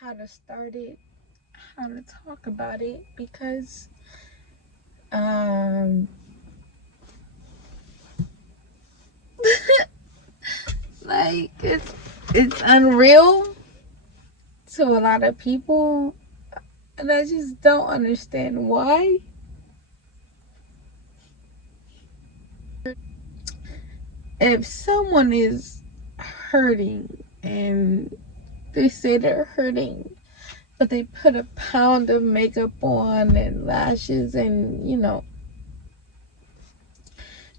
how to start it, how to talk about it, because um like it's unreal to a lot of people, and I just don't understand why. If someone is hurting and they say they're hurting, but they put a pound of makeup on and lashes, and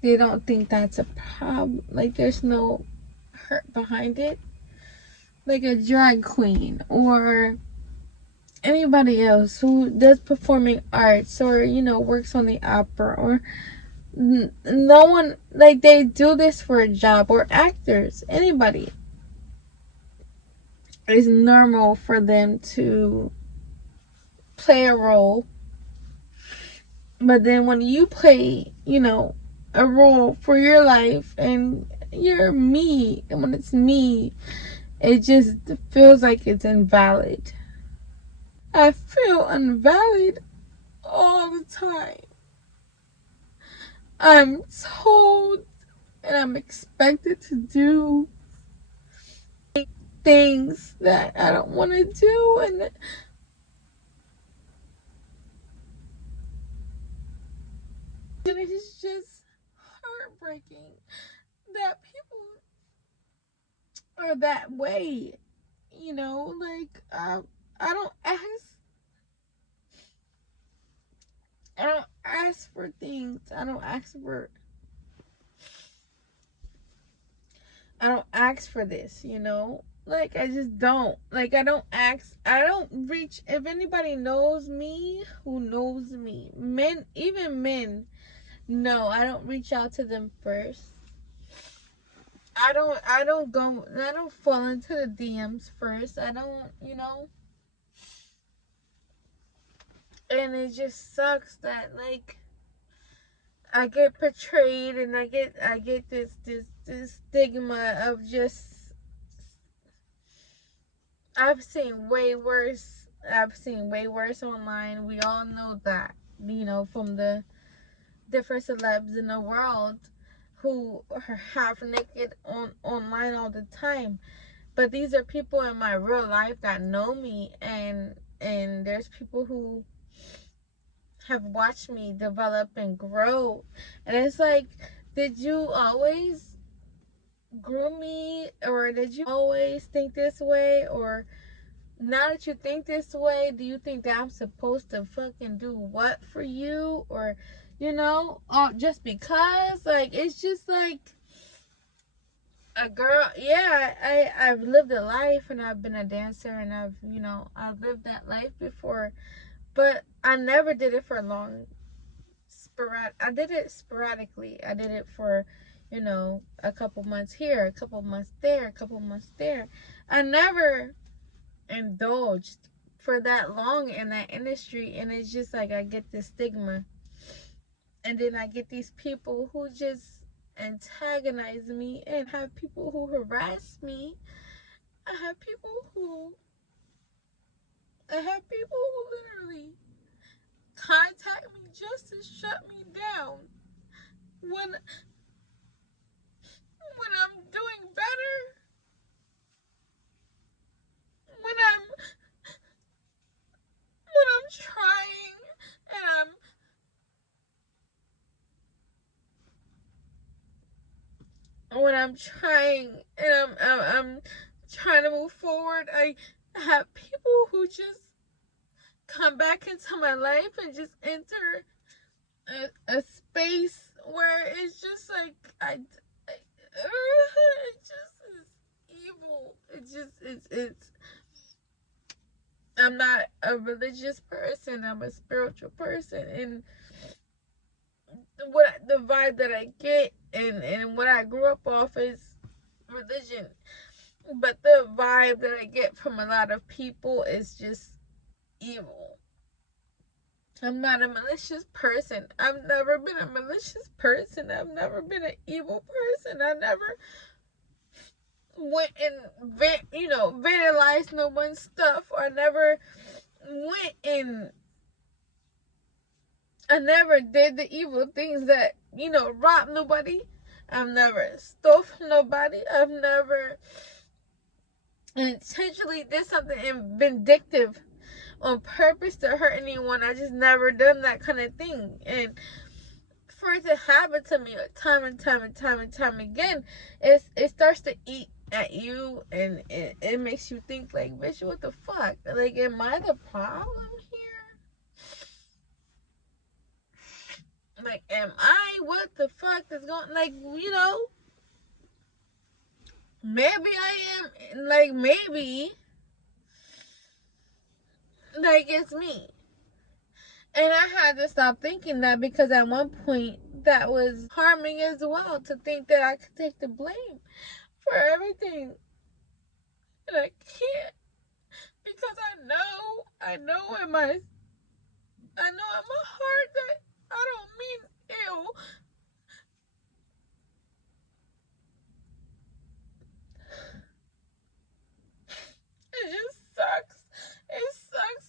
they don't think that's a problem, like there's no hurt behind it, like a drag queen or anybody else who does performing arts, or works on the opera, or no one, like they do this for a job, or actors, anybody. It's normal for them to play a role, but then when you play a role for your life, and you're me, and when it's me, it just feels like it's invalid. I feel invalid all the time. I'm told and I'm expected to do things that I don't want to do, and it's just heartbreaking that people are that way. Like I don't ask I don't ask for things. I don't ask for this, Like I just don't. Like I don't ask. I don't reach. If anybody knows me, who knows me, men, even men, no, I don't reach out to them first. I don't fall into the DMs first. I don't, and it just sucks that, like, I get portrayed, and I get this stigma of just, I've seen way worse online. We all know that, from the different celebs in the world who are half naked online all the time. But these are people in my real life that know me, and there's people who have watched me develop and grow. And it's like, did you always groom me, or did you always think this way? Or now that you think this way, do you think that I'm supposed to fucking do what for you? Or just because, like, it's just like, a girl. Yeah, I've lived a life, and I've been a dancer, and I've lived that life before, but I never did it for long. I did it sporadically. I did it for a couple months here, a couple months there, a couple months there. I never indulged for that long in that industry, and it's just like, I get this stigma, and then I get these people who just antagonize me, and have people who harass me. I have people who literally contact me just to shut me down when I'm doing better, when I'm trying, and I'm trying to move forward. I have people who just come back into my life and just enter a space where it's just like, it just is evil. It just it's I'm not a religious person. I'm a spiritual person, and the vibe that I get, and what I grew up off is religion. But the vibe that I get from a lot of people is just evil. I'm not a malicious person. I've never been a malicious person. I've never been an evil person. I never went and vandalized no one's stuff, or went and I never did the evil things that, robbed nobody. I've never stole from nobody. I've never intentionally did something vindictive on purpose to hurt anyone. I just never done that kind of thing. And for it to happen to me time and time and time and time again, it starts to eat at you, and it makes you think like, bitch, what the fuck? Like, am I the problem here? Like, am I? What the fuck is going? Like, maybe I am. Like, maybe, like, it's me. And I had to stop thinking that, because at one point that was harming as well, to think that I could take the blame for everything. And I can't, because I know in my heart that I don't mean ill. It just sucks. It sucks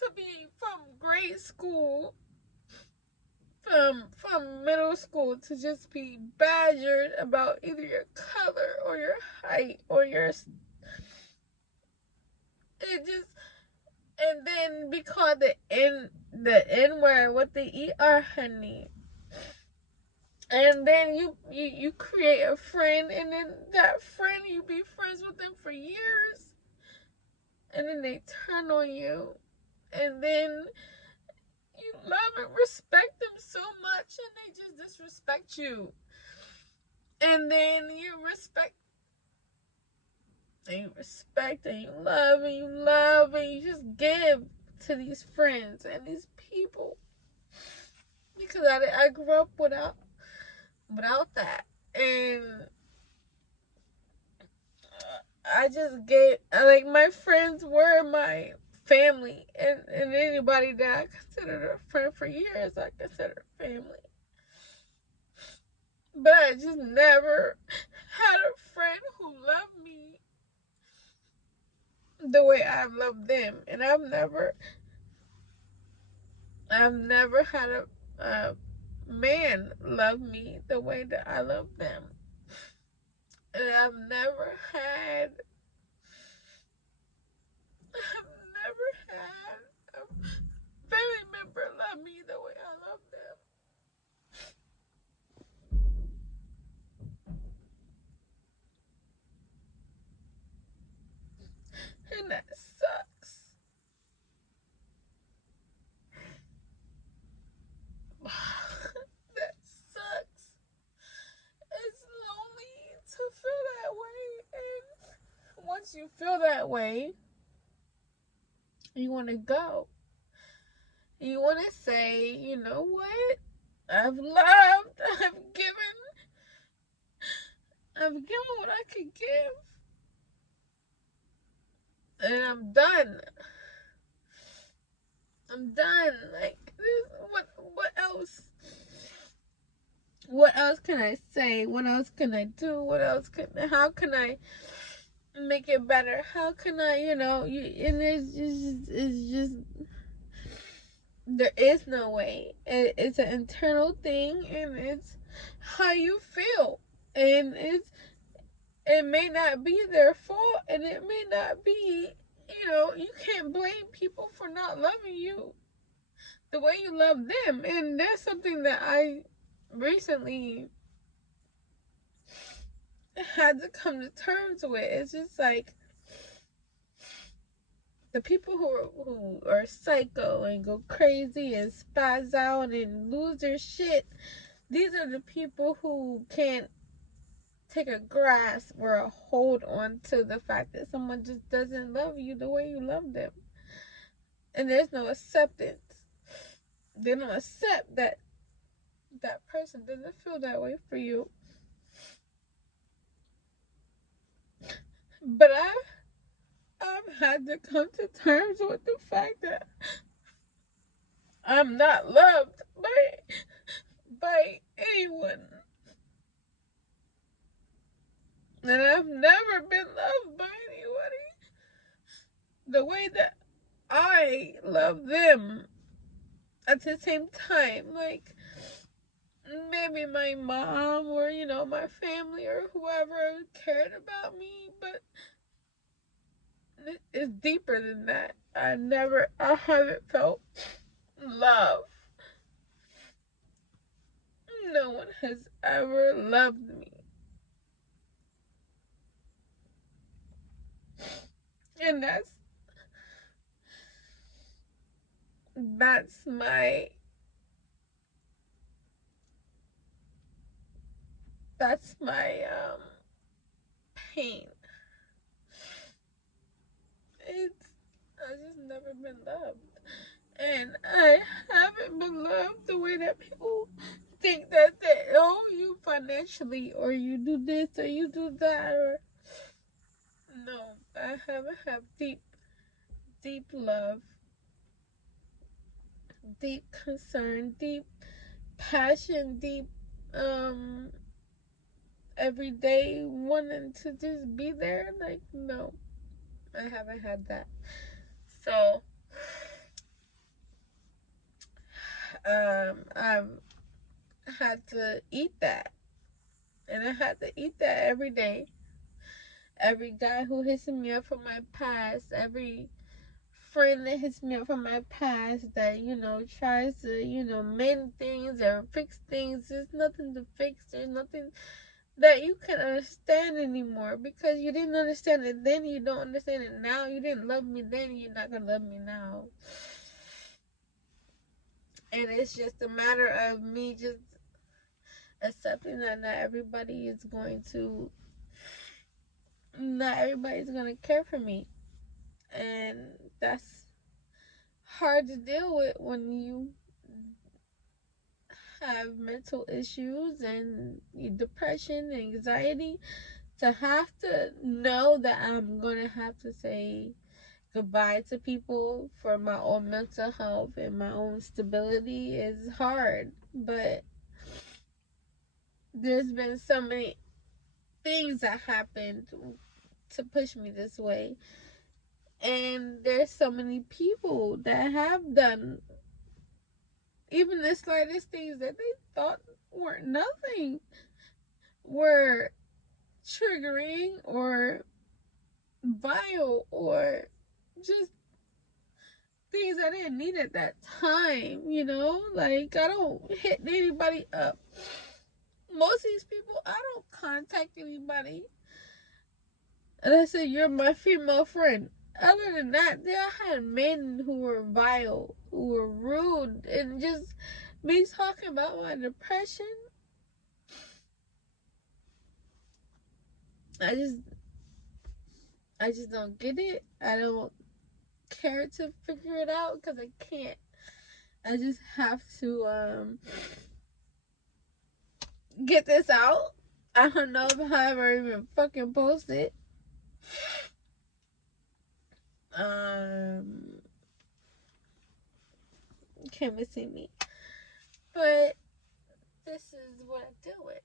to be from grade school, from middle school, to just be badgered about either your color or your height or it just, and then be called the N word with the ER, honey. And then you create a friend, and then that friend, you be friends with them for years, and then they turn on you, and then you love and respect them so much, and they just disrespect you. And then you respect, and you love, and you just give to these friends and these people, because I grew up without that. And I just get, like, my friends were my family, and anybody that I considered a friend for years, I considered family. But I just never had a friend who loved me the way I loved them. And I've never had a man love me the way that I love them. And I've never had a family member love me the way I love them. And that sucks. That sucks. It's lonely to feel that way. And once you feel that way, you want to go. You want to say, you know what? I've loved, I've given what I could give, and I'm done. Like, what else? What else can I say? What else can I do? How can I make it better? How can I, and it's just, there is no way. It's an internal thing, and it's how you feel. And it may not be their fault, and it may not be, you can't blame people for not loving you the way you love them. And that's something that I recently had to come to terms with. It's just like, the people who are psycho and go crazy and spaz out and lose their shit, these are the people who can't take a grasp or a hold on to the fact that someone just doesn't love you the way you love them. And there's no acceptance. They don't accept that that person doesn't feel that way for you. But I've had to come to terms with the fact that I'm not loved by anyone. And I've never been loved by anybody the way that I love them at the same time. Like, maybe my mom or, my family or whoever cared about me, but it's deeper than that. I haven't felt love. No one has ever loved me. And that's my pain. It's I just never been loved. And I haven't been loved the way that people think that they owe you financially, or you do this or you do that, or no, I haven't had deep love, deep concern, deep passion, deep um every day wanting to just be there. Like, no, I haven't had that. So I've had to eat that, and I had to eat that every day. Every guy who hits me up from my past, every friend that hits me up from my past that, tries to, mend things or fix things. There's nothing to fix. There's nothing that you can understand anymore, because you didn't understand it then, you don't understand it now. You didn't love me then, you're not gonna love me now. And it's just a matter of me just accepting that not everybody's gonna care for me. And that's hard to deal with when you have mental issues and depression, anxiety, to have to know that I'm gonna have to say goodbye to people for my own mental health and my own stability is hard. But there's been so many things that happened to push me this way, and there's so many people that have done even the slightest things that they thought were nothing, were triggering or vile, or just things I didn't need at that time, Like, I don't hit anybody up. Most of these people, I don't contact anybody unless you're my female friend. Other than that, there I had men who were vile, who were rude, and just me talking about my depression. I just I just don't get it. I don't care to figure it out because I can't. I just have to get this out. I don't know if I ever even fucking post it. Can't see me. But this is what I deal with.